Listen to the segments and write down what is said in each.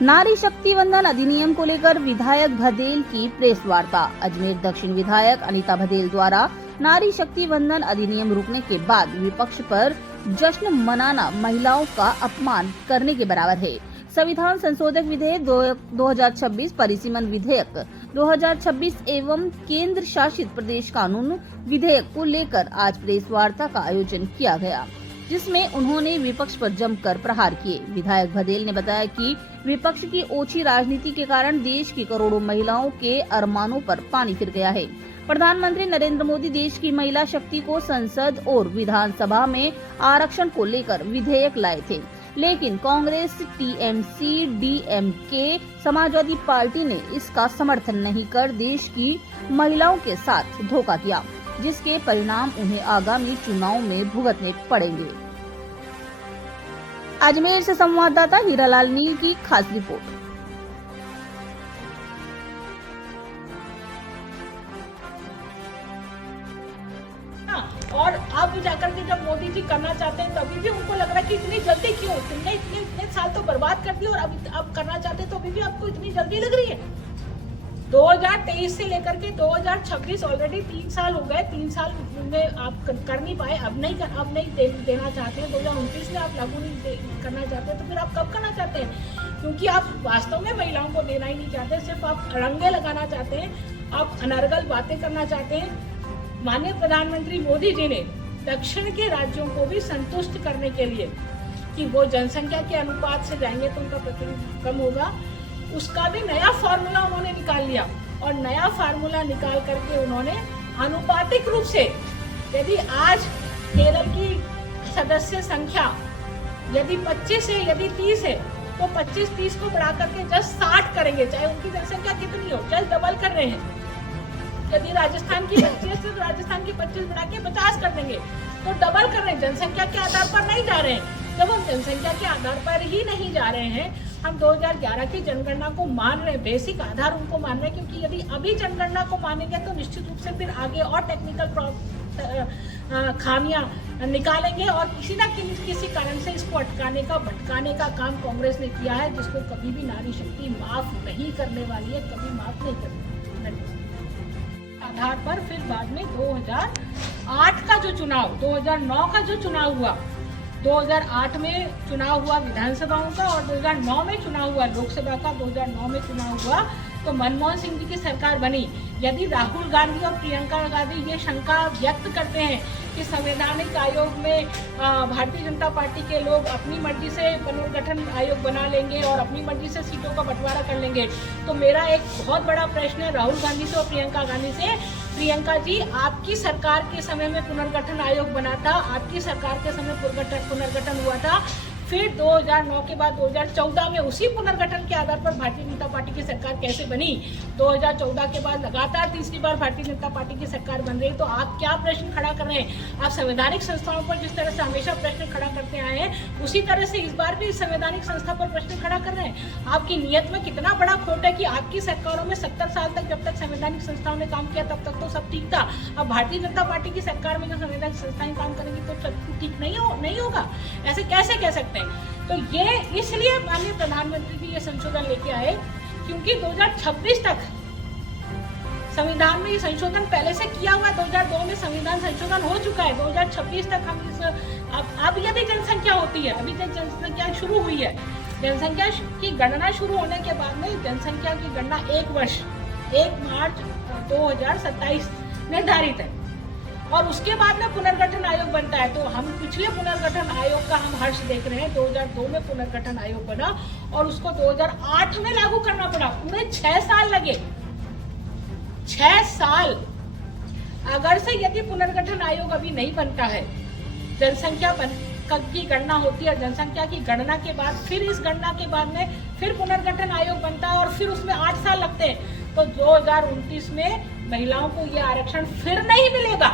नारी शक्ति वंदन अधिनियम को लेकर विधायक भदेल की प्रेस वार्ता। अजमेर दक्षिण विधायक अनीता भदेल द्वारा नारी शक्ति वंदन अधिनियम रुकने के बाद विपक्ष पर जश्न मनाना महिलाओं का अपमान करने के बराबर है। संविधान संशोधक विधेयक 2026, परिसीमन विधेयक 2026 एवं केंद्र शासित प्रदेश कानून विधेयक को लेकर आज प्रेस वार्ता का आयोजन किया गया, जिसमें उन्होंने विपक्ष पर जमकर प्रहार किए। विधायक भदेल ने बताया कि विपक्ष की ओछी राजनीति के कारण देश की करोड़ों महिलाओं के अरमानों पर पानी फिर गया है। प्रधानमंत्री नरेंद्र मोदी देश की महिला शक्ति को संसद और विधानसभा में आरक्षण को लेकर विधेयक लाए थे, लेकिन Congress, TMC, DMK, Samajwadi party ने इसका समर्थन नहीं कर देश की महिलाओं के साथ धोखा किया, जिसके परिणाम उन्हें आगामी चुनाव में भुगतने पड़ेंगे। अजमेर से संवाददाता हीरालाल नील की खास रिपोर्ट। और अब जाकर के जब मोदी जी करना चाहते हैं तभी भी उनको लग रहा है कि इतनी जल्दी क्यों, तुमने इतने साल तो बर्बाद कर दिए और अब करना चाहते हैं तो अभी भी आपको इतनी जल्दी लग रही है। 2023 से लेकर के 2026 ऑलरेडी 3 साल हो गए। 3 साल में आप कर नहीं पाए, अब नहीं देना चाहते हैं। 2029 में आप लागू नहीं करना चाहते, तो फिर आप कब करना चाहते हैं? क्योंकि आप वास्तव में महिलाओं को देना ही नहीं चाहते, सिर्फ आप अड़ंगे लगाना चाहते हैं, आप अनर्गल बातें करना चाहते हैं। माननीय प्रधानमंत्री मोदी जी ने दक्षिण के राज्यों को भी संतुष्ट करने के लिए कि वो जनसंख्या के अनुपात से जाएंगे तो उनका प्रतिनिधित्व कम होगा, उसका भी नया फार्मूला उन्होंने निकाल लिया। और नया फार्मूला निकाल करके उन्होंने आनुपातिक रूप से, यदि आज केरल की सदस्य संख्या यदि 25 है, यदि 30 है, तो 25-30 को बढ़ा करके जस्ट 60 करेंगे, चाहे उनकी जनसंख्या कितनी हो, जस्ट डबल कर रहे हैं। यदि राजस्थान की 25 है तो राजस्थान की 25 बढ़ा के 50 कर देंगे, तो डबल कर रहे हैं। जनसंख्या के आधार पर नहीं जा रहे हैं। जब हम जनसंख्या के आधार पर ही नहीं जा रहे हैं, हम 2011 की जनगणना को मान रहे हैं, बेसिक आधार उनको मान रहे हैं, क्योंकि यदि अभी जनगणना को मानेंगे तो निश्चित रूप से फिर आगे और टेक्निकल खामियां निकालेंगे और किसी न किसी कारण से इसको अटकाने का, भटकाने का काम कांग्रेस ने किया है, जिसको कभी भी नारी शक्ति माफ नहीं करने वाली है, कभी माफ नहीं करने आधार पर। फिर बाद में 2008 का जो चुनाव, 2009 का जो चुनाव हुआ, 2008 में चुनाव हुआ विधानसभाओं का और 2009 में चुनाव हुआ लोकसभा का। 2009 में चुनाव हुआ तो मनमोहन सिंह जी की सरकार बनी। यदि राहुल गांधी और प्रियंका गांधी ये शंका व्यक्त करते हैं कि संवैधानिक आयोग में भारतीय जनता पार्टी के लोग अपनी मर्जी से पुनर्गठन आयोग बना लेंगे और अपनी मर्जी से सीटों का बंटवारा कर लेंगे, तो मेरा एक बहुत बड़ा प्रश्न है राहुल गांधी से और प्रियंका गांधी से। प्रियंका जी, आपकी सरकार के समय में पुनर्गठन आयोग बना था, आपकी सरकार के समय पुनर्गठन हुआ था। फिर 2009 के बाद 2014 में उसी पुनर्गठन के आधार पर भारतीय जनता पार्टी की सरकार कैसे बनी? 2014 के बाद लगातार तीसरी बार भारतीय जनता पार्टी की सरकार बन रही, तो आप क्या प्रश्न खड़ा कर रहे हैं? आप संवैधानिक संस्थाओं पर जिस तरह से हमेशा प्रश्न खड़ा करते आए हैं, उसी तरह से इस बार भी संवैधानिक संस्था पर प्रश्न खड़ा कर रहे हैं। आपकी नीयत में कितना बड़ा खोट है कि आपकी सरकारों में 70 साल तक जब तक संवैधानिक संस्थाओं ने काम किया तब तक तो सब ठीक था। अब भारतीय जनता पार्टी की सरकार में जो संवैधानिक संस्थाएं काम करेंगी तो सब ठीक नहीं होगा? ऐसे कैसे कह सकते हैं? तो ये इसलिए माननीय प्रधानमंत्री जी ये संशोधन लेके आए क्योंकि 2026 तक संविधान में ये संशोधन पहले से किया हुआ है। 2002 में संविधान संशोधन हो चुका है। 2026 तक हम अब यदि जनसंख्या होती है, अभी तक जनसंख्या शुरू हुई है, जनसंख्या की गणना शुरू होने के बाद में जनसंख्या की गणना 1 मार्च 2027 निर्धारित है और उसके बाद में पुनर्गठन आयोग बनता है। तो हम पिछले पुनर्गठन आयोग का हम हर्ष देख रहे हैं। 2002 में पुनर्गठन आयोग बना और उसको 2008 में लागू करना पड़ा। पूरे 6 साल लगे, 6 साल। अगर से यदि पुनर्गठन आयोग अभी नहीं बनता है, जनसंख्या की गणना होती है, जनसंख्या की गणना के बाद फिर इस गणना के बाद में फिर पुनर्गठन आयोग बनता है और फिर उसमें 8 साल लगते हैं, तो 2029 में महिलाओं को यह आरक्षण फिर नहीं मिलेगा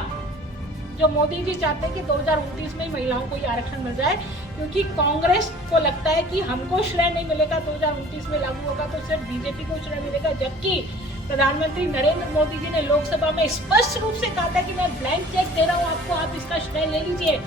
जो मोदी जी चाहते हैं कि 2029 में महिलाओं को ये आरक्षण मिल जाए, क्योंकि कांग्रेस को लगता है कि हमको श्रेय नहीं मिलेगा, 2029 में लागू होगा तो सिर्फ बीजेपी को श्रेय मिलेगा। जबकि प्रधानमंत्री नरेंद्र मोदी जी ने लोकसभा में स्पष्ट रूप से कहा था कि मैं ब्लैंक चेक दे रहा हूँ आपको, आप इसका श्रेय ले लीजिए।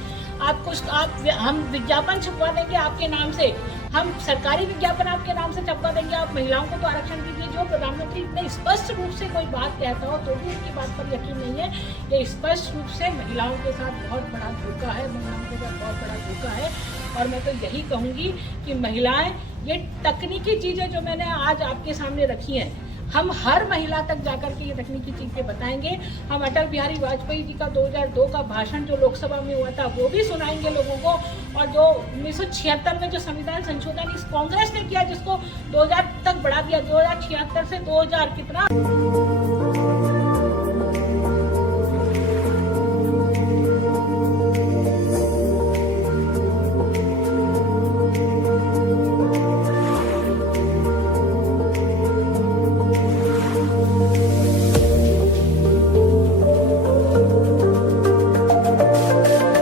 हम विज्ञापन छपवा देंगे आपके नाम से, हम सरकारी विज्ञापन आपके नाम से छपवा देंगे, आप महिलाओं को तो आरक्षण दीजिए। जो प्रधानमंत्री इतने स्पष्ट रूप से कोई बात कहता हो तो भी उनकी बात पर यकीन नहीं है। ये स्पष्ट रूप से महिलाओं के साथ बहुत बड़ा धोखा है, महिलाओं के साथ बहुत बड़ा धोखा है। और मैं तो यही कहूँगी कि महिलाएं, ये तकनीकी चीज़ें जो मैंने आज आपके सामने रखी हैं, हम हर महिला तक जाकर के ये तकनीकी चीज़ें बताएंगे। हम अटल बिहारी वाजपेयी जी का 2002 का भाषण जो लोकसभा में हुआ था वो भी सुनाएंगे लोगों को। और जो 1976 में जो संविधान संशोधन इस कांग्रेस ने किया, जिसको 2000 तक बढ़ा दिया, 2076 से 2000 कितना